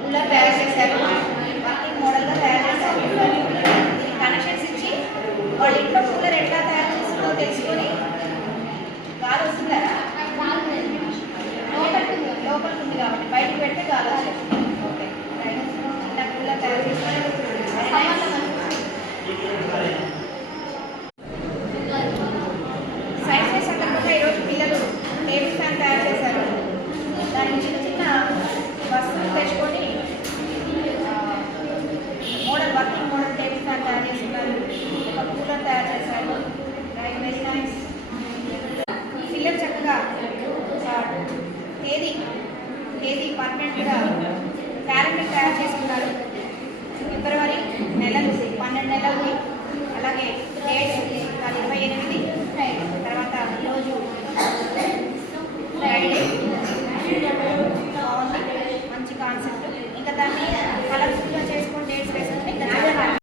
Cooler తయారు చేశారు, working మోడల్గా తయారు చేశారు. కనెక్షన్స్ ఇచ్చి వాళ్ళ ఇంట్లో కూలర్ ఎట్లా తయారు చేస్తుందో తెలుసుకొని గాలి వస్తుందా? లోపలికి ఉంది కాబట్టి బయటకు పెడితే గాలి వచ్చేస్తుంది. ఓకే, చిన్న కూలర్ తయారు చేస్తారు. సైన్స్ డే సందర్భంగా ఈరోజు పిల్లలు టేబుల్ ఫ్యాన్ తయారు చేశారు. దానికి చిన్న చిన్న వస్తువులు తెచ్చుకొని వర్కింగ్ మోడల్ టేబుల్ ఫ్యాన్ తయారు చేస్తున్నారు. ఒక కూలర్ తయారు చేశారు. Very nice. పిల్లలు చక్కగా తేదీ పర్మనెంట్గా క్యాలెండర్ తయారు చేసుకున్నారు. ఫిబ్రవరి నెలలు 12 నెలలు, అలాగే డేట్స్ 28, తర్వాత ఈరోజు ఫ్రైడే.